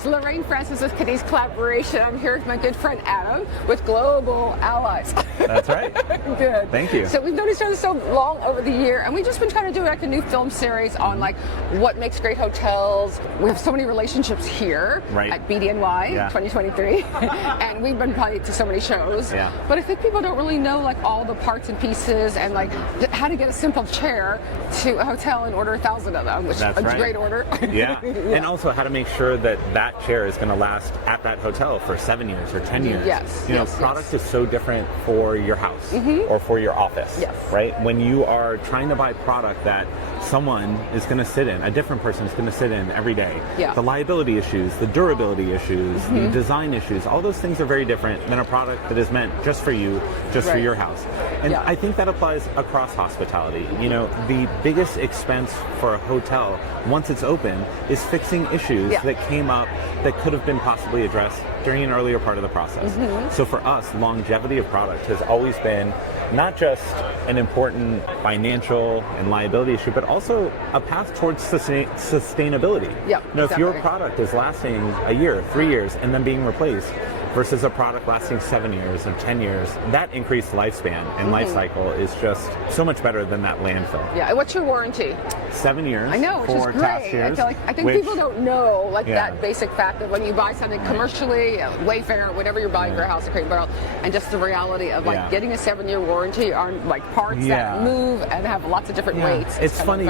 It's Lorraine Francis with Cadiz Collaboration. I'm here with my good friend Adam with Global Allies. That's right. Good. Thank you. So we've known each other so long over the year, and we've just been trying to do like a new film series on like what makes great hotels. We have so many relationships here at BDNY 2023, and we've been probably to so many shows. Yeah. But I think people don't really know like all the parts and pieces and like how to get a simple chair to a hotel and order 1,000 of them, which is a great order. Yeah. And also how to make sure that that chair is going to last at that hotel for 7 years or 10 years. Yes. You know, product is so different for your house or for your office. Yes. Right? When you are trying to buy product that someone is going to sit in, a different person is going to sit in every day. Yeah. The liability issues, the durability issues, the design issues, all those things are very different than a product that is meant just for you, just for your house. And I think that applies across hospitality. You know, the biggest expense for a hotel once it's open is fixing issues that came up that could have been possibly addressed during an earlier part of the process. So for us, longevity of product has always been not just an important financial and liability issue, but also a path towards sustainability. Yeah, you know, if your product is lasting a year, 3 years, and then being replaced, versus a product lasting 7 years or 10 years, that increased lifespan and life cycle is just so much better than that landfill. Yeah, and what's your warranty? 7 years. I know, which is great. I think people don't know that basic fact that when you buy something commercially, Wayfair, whatever you're buying for a house, and just the reality of like getting a 7-year warranty on like parts that move and have lots of different weights. It's funny,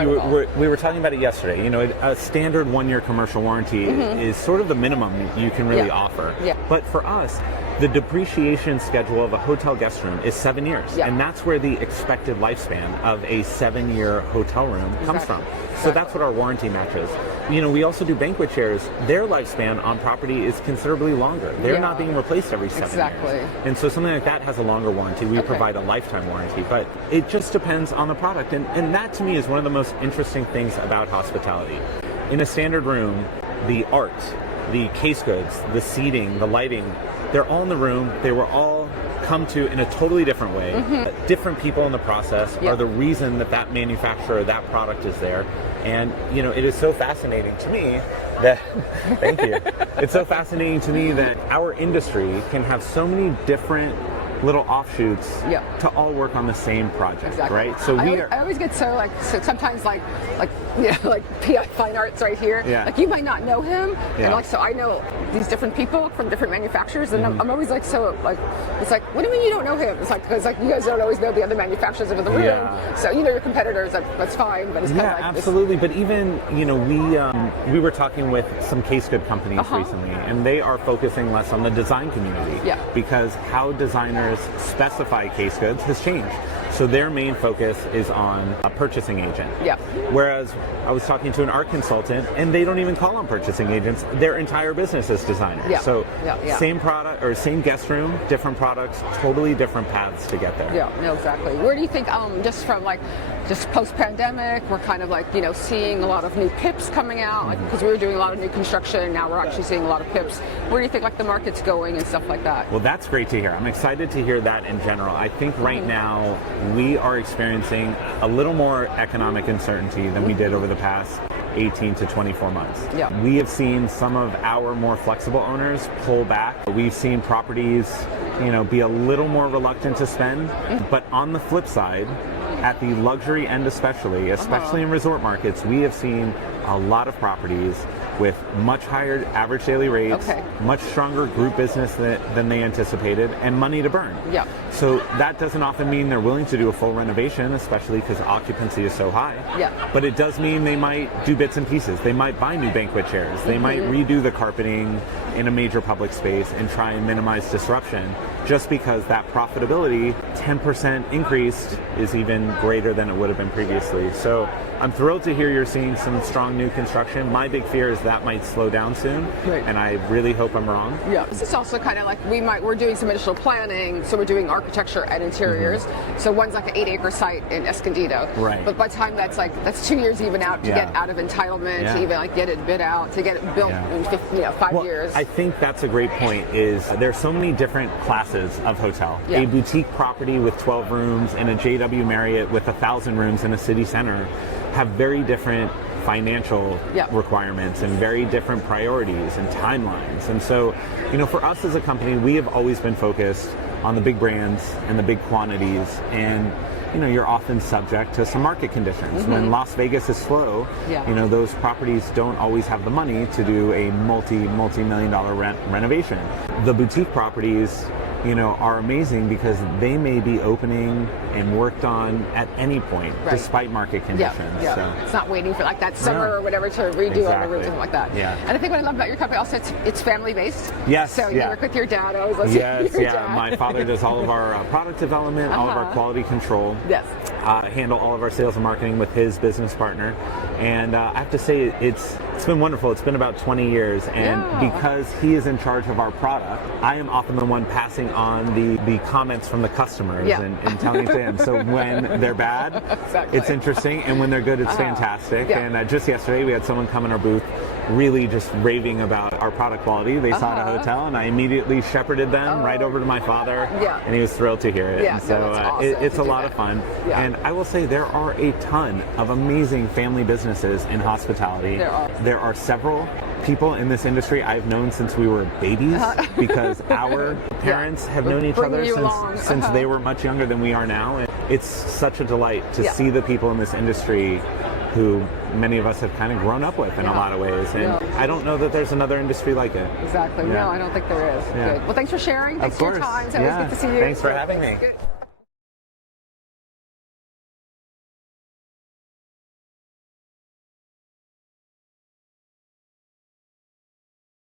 we were talking about it yesterday. You know, a standard 1-year commercial warranty is sort of the minimum you can really offer. Yeah. But for us, the depreciation schedule of a hotel guest room is 7 years, and that's where the expected lifespan of a 7-year hotel room comes from. So that's what our warranty matches. You know, we also do banquet chairs. Their lifespan on property is considerably longer. They're not being replaced every 7 years. And so something like that has a longer warranty. We provide a lifetime warranty, but it just depends on the product. And that to me is one of the most interesting things about hospitality. In a standard room, the art, the case goods, the seating, the lighting, they're all in the room. They were all come to in a totally different way. Different people in the process are the reason that that manufacturer, that product is there. And, you know, it is so fascinating to me that, thank you. It's so fascinating to me that our industry can have so many different little offshoots to all work on the same project, right? So I always get so sometimes like PI Fine Arts right here. Like you might not know him, and like so I know these different people from different manufacturers, and I'm always like so like it's like what do you mean you don't know him? It's like because like you guys don't always know the other manufacturers of the room, so you know your competitors. That's fine, but it's kind of like absolutely. But even you know we were talking with some case good companies recently, and they are focusing less on the design community because how designers specify case goods has changed. So their main focus is on a purchasing agent. Whereas I was talking to an art consultant and they don't even call them purchasing agents. Their entire business is designers. So same product or same guest room, different products, totally different paths to get there. No, exactly. Where do you think just from like just post-pandemic, we're kind of like, you know, seeing a lot of new PIPs coming out, like because we were doing a lot of new construction and now we're actually seeing a lot of PIPs. Where do you think like the market's going and stuff like that? Well, that's great to hear. I'm excited to hear that in general. I think right now we are experiencing a little more economic uncertainty than we did over the past 18 to 24 months. We have seen some of our more flexible owners pull back. We've seen properties, you know, be a little more reluctant to spend, but on the flip side, at the luxury end especially in resort markets, we have seen a lot of properties with much higher average daily rates, much stronger group business than they anticipated, and money to burn. So that doesn't often mean they're willing to do a full renovation, especially because occupancy is so high. But it does mean they might do bits and pieces. They might buy new banquet chairs. They might redo the carpeting in a major public space and try and minimize disruption, just because that profitability, 10% increased, is even greater than it would have been previously. So I'm thrilled to hear you're seeing some strong new construction. My big fear is that might slow down soon, and I really hope I'm wrong. This is also kind of like we're doing some initial planning, so we're doing architecture and interiors. So one's like an 8-acre site in Escondido. But by the time that's 2 years even out to get out of entitlement, to even like get it bid out, to get it built in 5 years. I think that's a great point. Is there's so many different classes of hotel. A boutique property with 12 rooms and a JW Marriott with 1,000 rooms in a city center have very different financial requirements and very different priorities and timelines. And so, for us as a company, we have always been focused on the big brands and the big quantities, and you're often subject to some market conditions. When Las Vegas is slow, those properties don't always have the money to do a multi-million dollar renovation. The boutique properties, are amazing because they may be opening and worked on at any point, despite market conditions. So. It's not waiting for like that summer or whatever to redo all the rooms and like that. Yeah. And I think what I love about your company also, it's family based. Yes. So you work with your dad. I was listening to your dad. My father does all of our product development, all of our quality control. Yes. Handle all of our sales and marketing with his business partner. And I have to say, it's been wonderful. It's been about 20 years. And because he is in charge of our product, I am often the one passing on the comments from the customers and telling it to him. So when they're bad, it's interesting. And when they're good, it's fantastic. And just yesterday, we had someone come in our booth really just raving about our product quality. They saw it at a hotel, and I immediately shepherded them right over to my father, and he was thrilled to hear it. Yeah, so awesome it's a lot of fun. And I will say there are a ton of amazing family businesses in hospitality. There are several people in this industry I've known since we were babies because our parents have known each other since they were much younger than we are now. And it's such a delight to see the people in this industry who many of us have kind of grown up with in a lot of ways. And I don't know that there's another industry like it. Exactly. No, I don't think there is. Good. Well, thanks for sharing. Thanks for your time. It's always good to see you. Thanks for having me. Good.